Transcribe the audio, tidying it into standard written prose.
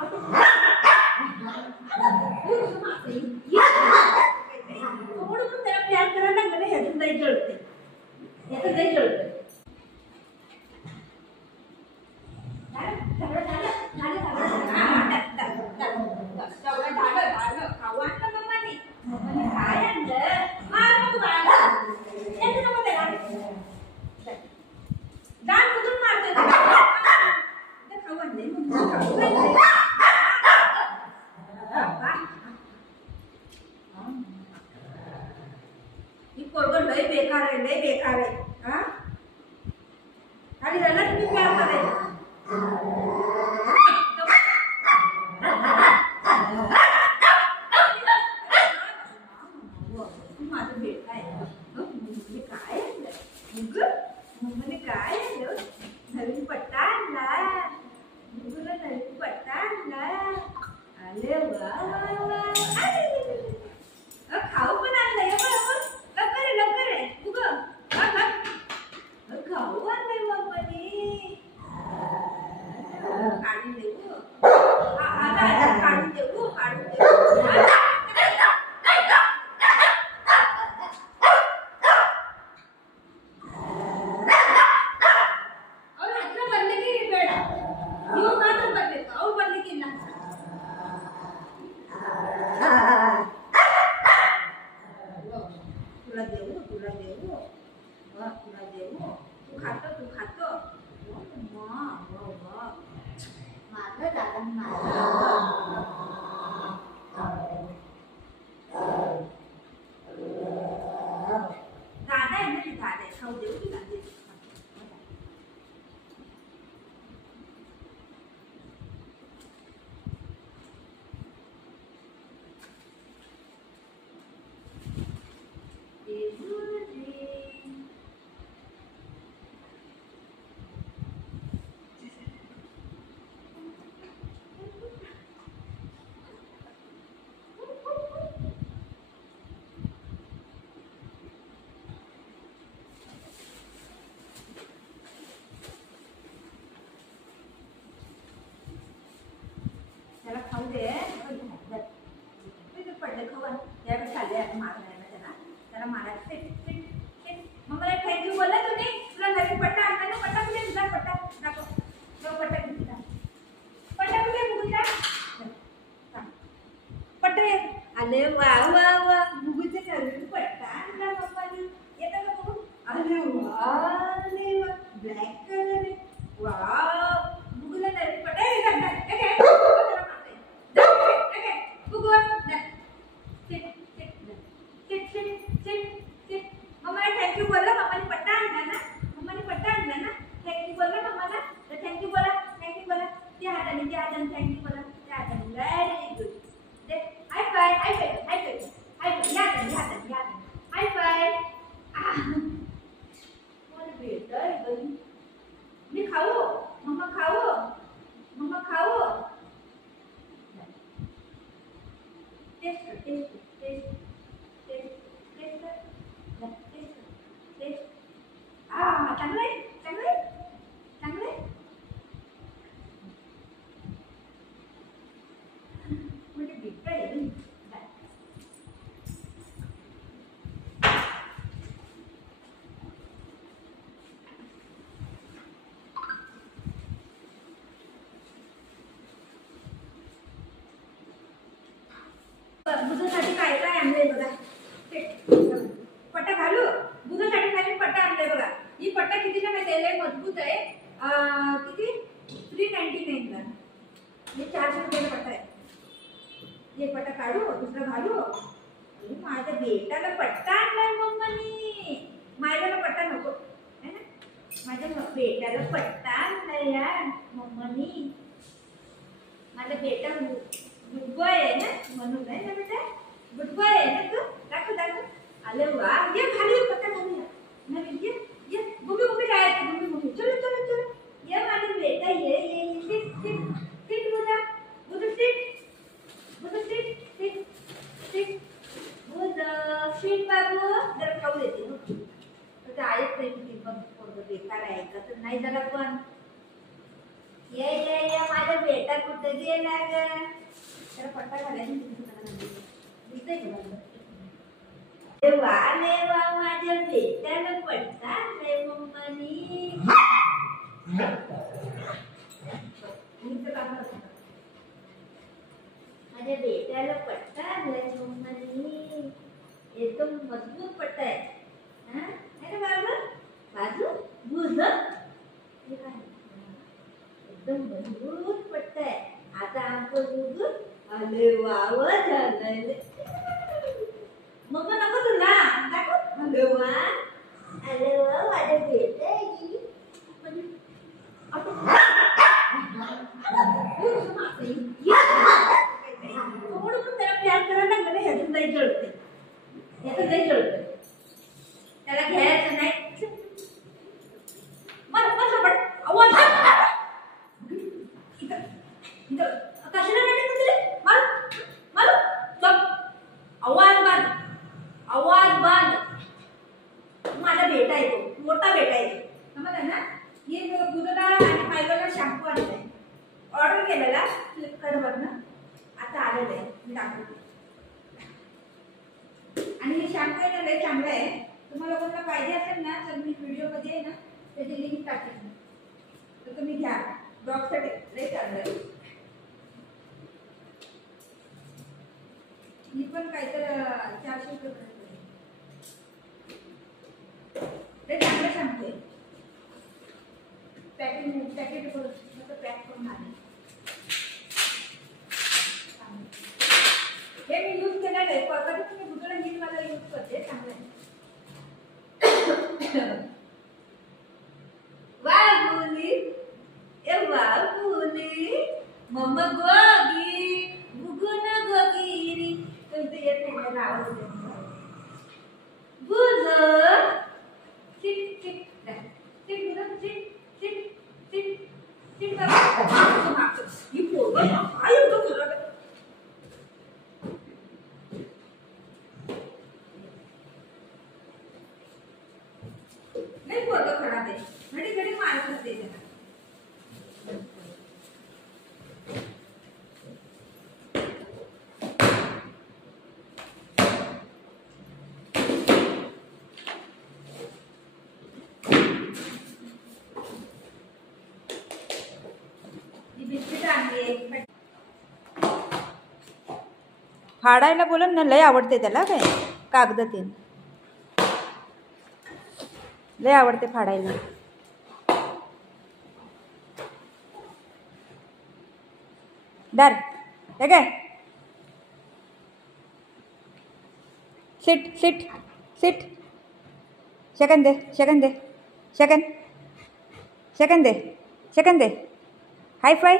थोडं त्याला प्यार करायला लागलं ह्यातून नाही जळते, ह्यातून नाही जळते. लय बेकार आहे, लय बेकार आहे. हा आणि त्याला तुम्ही प्यार करायचं. माझं भेट काय काय मम्मीने काय नवीन पट्टा आणला, मुगला नवीन पट्टा आणला. अरे वा खाऊ पण आणलंय बरोबर. लवकर लवकर आहे उग खाऊ आणलंय मम्मीने. काढून देऊ आता, काढून देऊ, काढून देऊ. तू खातो माझं दादा आहे ना, दादा आहे, खाऊ देऊ तुला. त्याला खाऊ दे. पडलं खाऊ त्यावेळेस खाल्ले. आता मारलं नाही ना त्याला मारायचं. मग मला थँक्यू बोला तुम्ही. तुला नवीन पट्टा आणला ना, पट्टा कुठे तुझा? पट्टा दाखव. जो पट्टा कुठे, पट्टा कुठे बुगूचा? पट्टा आले. वा वा वा बुगूचे नवीन पट्टा आणला पप्पानी. येतं का बघू? अरे वा ब्लॅक कलर आहे. वा बुगूला नवीन पट्टा थँक्यू बोला. मम्माने पट्टा आणला ना, मम्माने पट्टा आणला ना. थँक्यू बोला मम्माला. तर थँक्यू बोला, थँक्यू बोला. त्या हाताने थँक्यू बोला. त्या हाताने व्हेरी गुड. हाय फाय, हाय फाय, हाय फाय, हाय फाय. या हाताने हाय फाय. मला भेटतंय मी खाऊ. मम्मा खाऊ, मम्मा खाऊ. Taste taste taste taste taste taste taste. चांगलं आहे, चांगलं आहे, चांगलं आहे. म्हणजे भेटतंय. बुधासाठी काय काय आणलंय बघा. पट्टा घालू. बुधासाठी नवीन पट्टा आणलाय बघा. ही पट्टा कितीला माहिती आहे? लय मजबूत आहे. किती? 399 ला. हे 400 रुपयाला पट्टा आहे. हे पट्टा काढू, दुसरा घालू. माझ्या बेटाला पट्टा आणलाय मम्मानी. माझ्याला पट्टा नको है ना. माझ्या बेटाला पट्टा आणलाय यार मम्मानी. माझा बेटा गुड बॉय आहे ना, म्हणून आहे ना बेटा. गुड बॉय आहे ना तू. दाखव दाखव. अरे वा ये घालू पत्ता घालूया नवीन. ये गुबी गुबी राहायचं. गुबी गुबी चलो चलो चलो. ये माझा बेटा ये सिट सिट सिट बुधा बुधा सिट बुधा सिट सिट सिट बुधा सिट बाबू. जरा खाऊ देते ना तर आहेच नाही. किती पण पोरगं बेकार आहे का तर नाही जरा पण. ये माझा बेटा कुठे कुठे गेला ग? त्याला पट्टा घालायची दिसतंय का? देवा माझ्या बेट्याला पट्टा आणलाय मम्मानी. माझ्या बेट्याला पट्टा आणलाय मम्मानी. एकदम मजबूत पट्टा आहे. हा बाबा बाजू भुज एकदम मजबूत पट्टा आहे. आता आमचं दूध आले वाव झालं. मग नको तुला दाखव. आले वा माझ्या बेट आहे. थोडं पण त्याला प्यार करायला लागलं ना ह्यातून नाही जळते. ह्यातून नाही जळतंय. त्याला घ्यायचं नाही. आवाज कशाला आवाज बंद. आवाज बंद. माझा बेटा आहे तो. मोठा बेटा आहे. समजलं ना? हे गुदला आणि पायला शॅम्पू आणलाय. ऑर्डर केलेला फ्लिपकार्टवरनं. आता आलेलं आहे. मी दाखवते. आणि हे शॅम्पू आहे ना लय चांगलं आहे. तुम्हाला कोणाला पाहिजे असेल ना तर मी व्हिडिओमध्ये आहे ना त्याची लिंक टाकेन. तर तुम्ही घ्या. डॉगसाठी लय चांगलं आहे. ही पण काहीतरी 400 रुपये ते चांगलं शॅम्पू आहे. पॅकेट करून पॅक करून आले. हे मी यूज केलेलं आहे. कधी तुम्ही गुजरा हीच मला यूज करते. चांगलं आहे. वागुली ए वागुली मम्मा गोगी गुगुन गोगिरी. तुमचं येत नाही मला आवाज येत. गुज चिक चिक चिक गुज चिक चिक चिक चिक बाबा. ही पोरं काय एवढं खराब आहे. नाही पोरं खराब आहे. घडी घडी मारत असते त्याला. फाडायला बोलून ना लय आवडते त्याला. काय कागद ते लय आवडते फाडायला. डर हे काय सिट सिट सिट. सेकंद दे सेकंद दे सेकंद सेकंद दे सेकंद दे. हाय फाय.